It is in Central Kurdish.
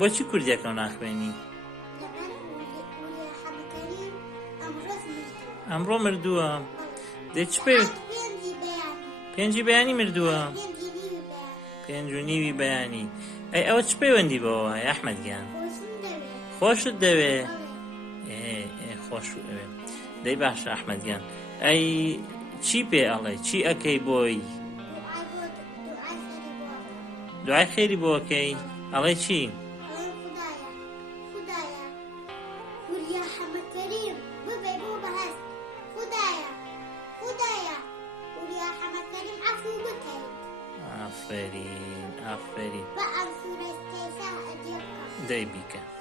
بۆچی کوردیەکە ناخوێنی؟ ئەمڕۆ مردووە. دەی چ پێ؟ پێنجی بەیانی مردووە. 5:30 بەیانی. ئەی ئەوە چ پەیوەندی بەوە ئەحمەد گیان؟ خۆشت دەوێ؟ خۆش ئەوێ. دەی باشە ئەحمەد گیان. ئەی چی پێ ئەڵێ؟ چی ئەکەی بۆی؟ دوعای خێری بۆ ئەکەی؟ ئەڵێ چی؟ ئافرین ئافرین. دەی بیکە.